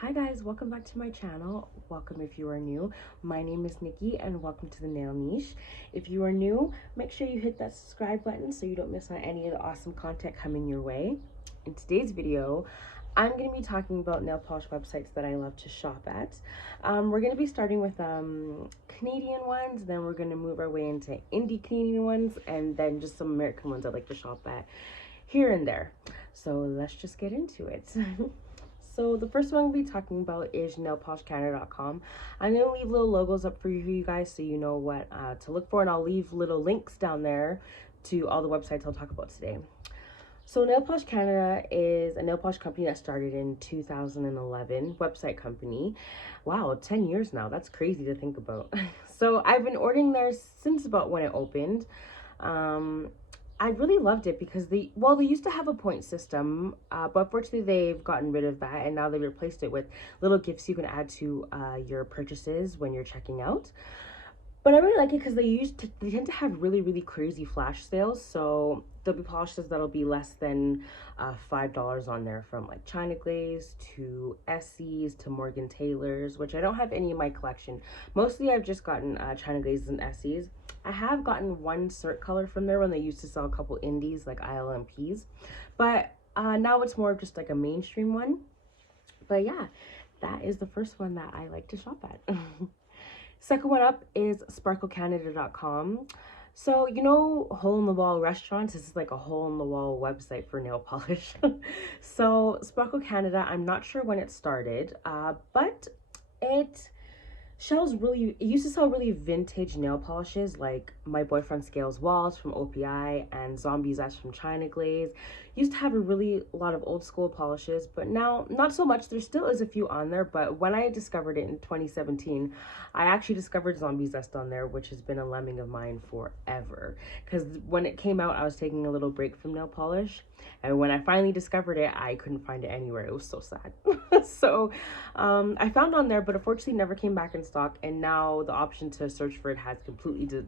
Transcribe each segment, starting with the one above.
Hi guys, welcome back to my channel. Welcome if you are new. My name is Nikki and welcome to the Nail Niche. If you are new, make sure you hit that subscribe button so you don't miss on any of the awesome content coming your way. In today's video, I'm going to be talking about nail polish websites that I love to shop at. We're going to be starting with Canadian ones, then we're going to move our way into indie Canadian ones, and then just some American ones I like to shop at here and there. So let's just get into it. So the first one we'll be talking about is nailpolishcanada.com. I'm going to leave little logos up for you guys so you know what to look for, and I'll leave little links down there to all the websites I'll talk about today. So Nail Polish Canada is a nail polish company that started in 2011, website company. Wow, 10 years now. That's crazy to think about. So I've been ordering there since about when it opened. I really loved it because they used to have a point system, but unfortunately they've gotten rid of that and now they replaced it with little gifts you can add to your purchases when you're checking out. But I really like it because they tend to have really crazy flash sales. So there'll be polishes that'll be less than $5 on there, from like China Glaze to Essie's to Morgan Taylor's, which I don't have any in my collection. Mostly I've just gotten China Glazes and Essie's. I have gotten one cert color from there when they used to sell a couple indies like Ilmps, but now it's more of just like a mainstream one. But yeah, that is the first one that I like to shop at. Second one up is sparklecanada.com. So, you know, hole in the wall restaurants, this is like a hole in the wall website for nail polish. So Sparkle Canada, I'm not sure when it started, but it used to sell really vintage nail polishes like My Boyfriend Scales Walls from OPI and Zombies S from China Glaze. Used to have a lot of old school polishes, but now not so much. There still is a few on there, but when I discovered it in 2017, I actually discovered Zombies S on there, which has been a lemming of mine forever. Because when it came out, I was taking a little break from nail polish, and when I finally discovered it, I couldn't find it anywhere. It was so sad. So I found on there, but unfortunately never came back in stock, and now the option to search for it has completely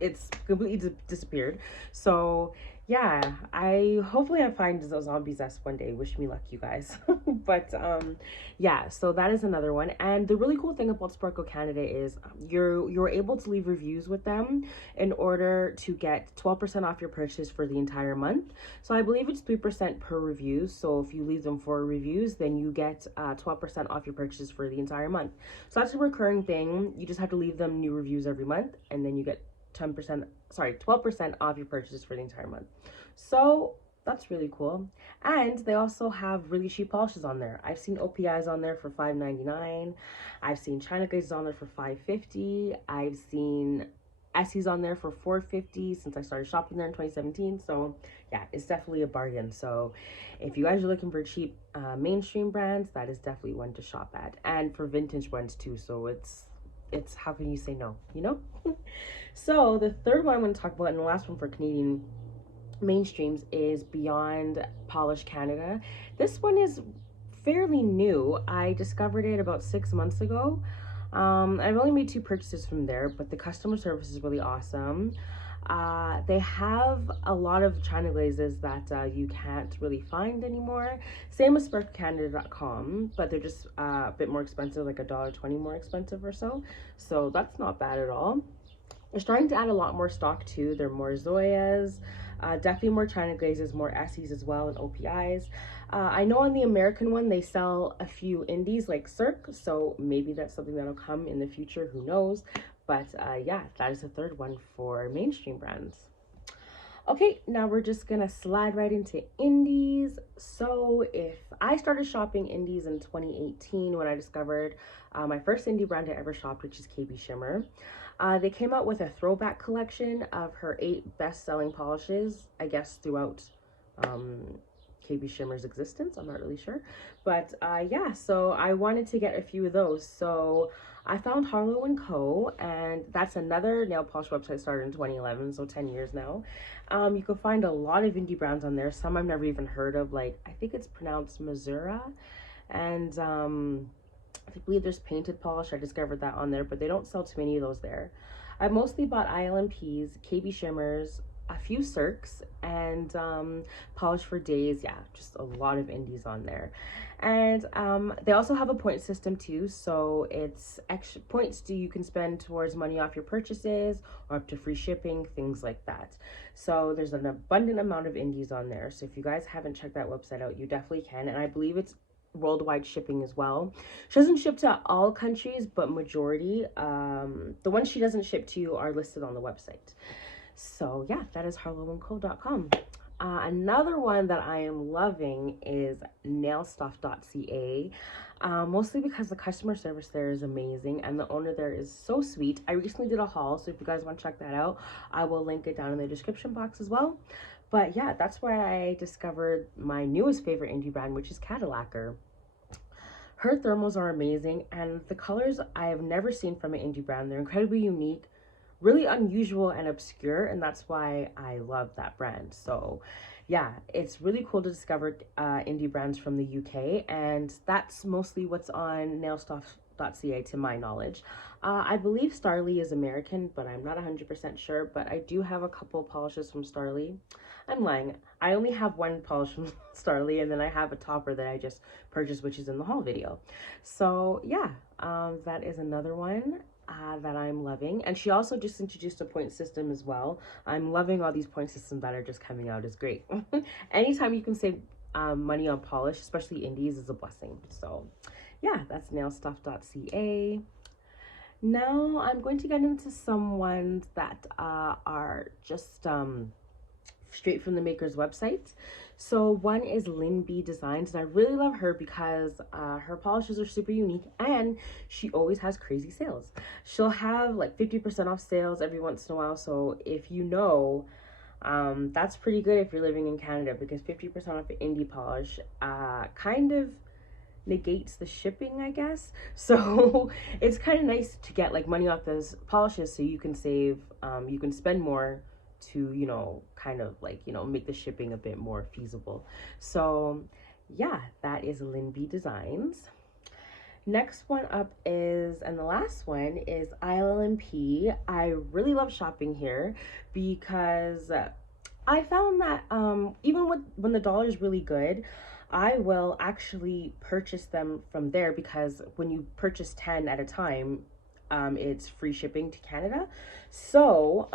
it's completely disappeared. So yeah, hopefully I find those Zombies S one day. Wish me luck, you guys. But yeah, so that is another one. And the really cool thing about Sparkle Canada is you're able to leave reviews with them in order to get 12% off your purchase for the entire month. So I believe it's 3% per review. So if you leave them 4 reviews, then you get 12% off your purchase for the entire month. So that's a recurring thing. You just have to leave them new reviews every month, and then you get 12% off your purchases for the entire month. So that's really cool. And they also have really cheap polishes on there. I've seen OPIs on there for $5.99. I've seen China Glazes on there for $5.50. I've seen Essie's on there for $4.50 since I started shopping there in 2017. So yeah, it's definitely a bargain. So if you guys are looking for cheap mainstream brands, that is definitely one to shop at. And for vintage ones too. So it's how can you say no, you know? So the third one I'm going to talk about, and the last one for Canadian mainstreams, is Beyond Polish Canada. This one is fairly new. I discovered it about 6 months ago. I've only made 2 purchases from there, but the customer service is really awesome. They have a lot of China Glazes that you can't really find anymore. Same as sparklecanada.com, but they're just a bit more expensive, like $1.20 more expensive or so. So that's not bad at all. They're starting to add a lot more stock too. There are more Zoyas, definitely more China Glazes, more Essie's as well, and OPIs. I know on the American one, they sell a few indies like Cirque, so maybe that's something that'll come in the future, who knows. But yeah, that is the third one for mainstream brands. Okay, now we're just gonna slide right into indies. So if I started shopping indies in 2018 when I discovered my first indie brand I ever shopped, which is KB Shimmer. They came out with a throwback collection of her 8 best-selling polishes, I guess throughout KB Shimmer's existence. I'm not really sure, but yeah, so I wanted to get a few of those. So I found Harlow Co, and that's another nail polish website started in 2011, so 10 years now. You can find a lot of indie brands on there. Some I've never even heard of, like I think it's pronounced Missouri, and I believe there's painted polish. I discovered that on there, but they don't sell too many of those there. I mostly bought Ilmps, KB Shimmers, a few Cirques, and Polish for Days. Yeah, just a lot of indies on there. And they also have a point system too, so it's extra points you can spend towards money off your purchases or up to free shipping, things like that. So there's an abundant amount of indies on there. So if you guys haven't checked that website out, you definitely can. And I believe it's worldwide shipping as well. She doesn't ship to all countries, but majority. The ones she doesn't ship to are listed on the website. So yeah, that is harlowco.com. Another one that I am loving is nailstuff.ca, mostly because the customer service there is amazing and the owner there is so sweet. I recently did a haul, so if you guys want to check that out, I will link it down in the description box as well. But yeah, that's where I discovered my newest favorite indie brand, which is Cadillacquer. Her thermals are amazing, and the colors I have never seen from an indie brand. They're incredibly unique, really unusual and obscure, and that's why I love that brand. So yeah, it's really cool to discover indie brands from the UK, and that's mostly what's on nailstuff.ca to my knowledge. I believe Starly is American, but I'm not 100% sure, but I do have a couple polishes from Starly. I'm lying. I only have one polish from Starly, and then I have a topper that I just purchased, which is in the haul video. So yeah, that is another one that I'm loving. And she also just introduced a point system as well. I'm loving all these point systems that are just coming out. Is great. Anytime you can save money on polish, especially indies, is a blessing. So yeah, that's nailstuff.ca. Now I'm going to get into some ones that are just straight from the maker's website. So one is Lynn B Designs, and I really love her because her polishes are super unique and she always has crazy sales. She'll have like 50% off sales every once in a while, so if you know, that's pretty good if you're living in Canada, because 50% off an indie polish kind of negates the shipping, I guess. So it's kind of nice to get like money off those polishes so you can save, you can spend more to, you know, kind of like, you know, make the shipping a bit more feasible. So yeah, that is Lynn B Designs. Next one up is, and the last one is Ilmp. I really love shopping here because I found that even when the dollar is really good, I will actually purchase them from there, because when you purchase 10 at a time, it's free shipping to Canada. So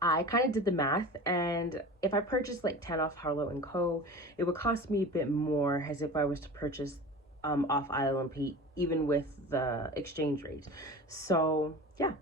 I kind of did the math, and if I purchased like 10 off Harlow Co, it would cost me a bit more as if I was to purchase off Ilmp, even with the exchange rate. So yeah,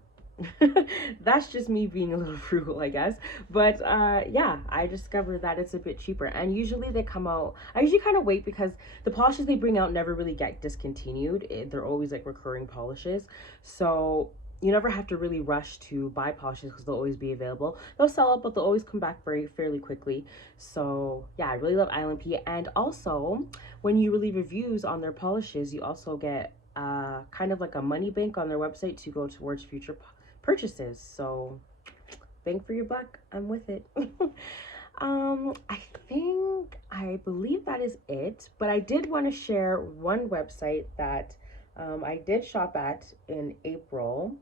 that's just me being a little frugal, I guess. But yeah, I discovered that it's a bit cheaper, and usually they come out, I usually kind of wait because the polishes they bring out never really get discontinued. They're always like recurring polishes, so you never have to really rush to buy polishes because they'll always be available. They'll sell out, but they'll always come back fairly quickly. So yeah, I really love Ilmp. And also, when you leave reviews on their polishes, you also get kind of like a money bank on their website to go towards future purchases. So bang for your buck, I'm with it. I believe that is it, but I did want to share one website that I did shop at in April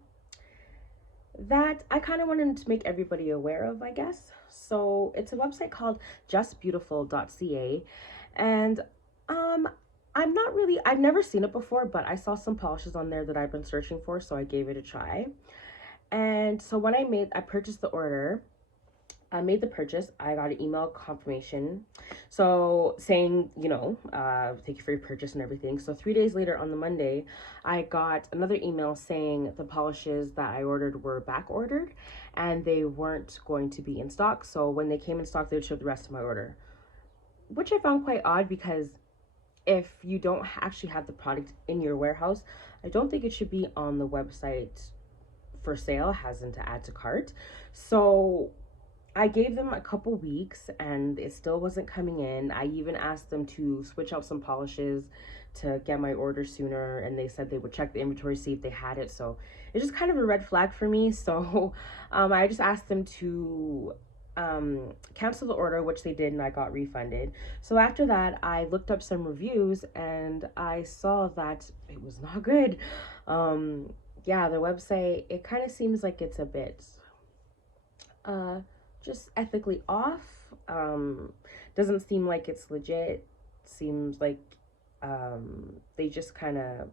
that I kind of wanted to make everybody aware of, I guess. So it's a website called JustBeautiful.ca, and I've never seen it before, but I saw some polishes on there that I've been searching for, so I gave it a try. And so when I purchased the order, I made the purchase, I got an email confirmation, so saying, you know, thank you for your purchase and everything. So 3 days later, on the Monday, I got another email saying the polishes that I ordered were back ordered and they weren't going to be in stock. So when they came in stock, they would show the rest of my order, which I found quite odd, because if you don't actually have the product in your warehouse, I don't think it should be on the website for sale, as in to add to cart. So I gave them a couple weeks and it still wasn't coming in. I even asked them to switch out some polishes to get my order sooner, and they said they would check the inventory, see if they had it. So it's just kind of a red flag for me. So I just asked them to cancel the order, which they did, and I got refunded. So after that, I looked up some reviews and I saw that it was not good. Yeah, the website, it kind of seems like it's a bit just ethically off. Doesn't seem like it's legit. Seems like they just kind of,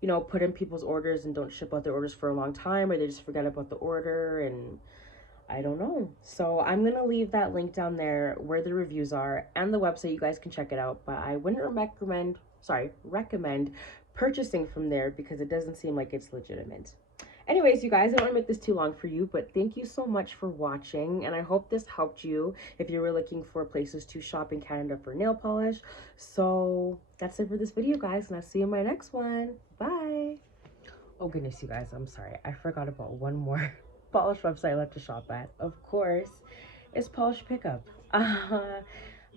you know, put in people's orders and don't ship out their orders for a long time, or they just forget about the order, and I don't know. So I'm gonna leave that link down there where the reviews are and the website. You guys can check it out, but I wouldn't recommend purchasing from there because it doesn't seem like it's legitimate. Anyways, you guys, I don't want to make this too long for you, but thank you so much for watching, and I hope this helped you if you were looking for places to shop in Canada for nail polish. So that's it for this video, guys, and I'll see you in my next one. Bye. Oh goodness, you guys, I'm sorry, I forgot about one more polish website I love to shop at. Of course, it's Polish Pickup.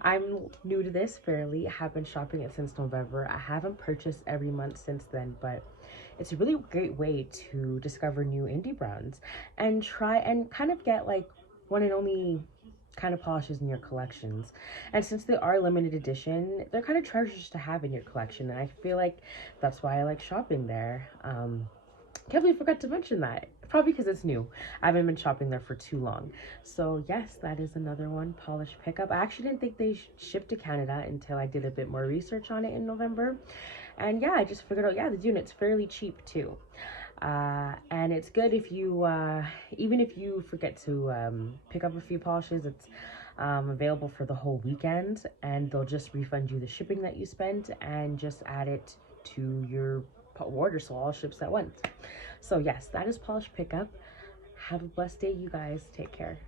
I'm new to this fairly. I have been shopping it since November. I haven't purchased every month since then, but it's a really great way to discover new indie brands and try and kind of get like one and only kind of polishes in your collections. And since they are limited edition, they're kind of treasures to have in your collection, and I feel like that's why I like shopping there. Can't believe I forgot to mention that. Probably because it's new. I haven't been shopping there for too long. So yes, that is another one, Polish Pickup. I actually didn't think they shipped to Canada until I did a bit more research on it in November. And yeah, I just figured out, yeah, the unit's fairly cheap too. And it's good if you, even if you forget to pick up a few polishes, it's available for the whole weekend, and they'll just refund you the shipping that you spent and just add it to your order, so all ships at once. So yes, that is Polish Pickup. Have a blessed day, you guys. Take care.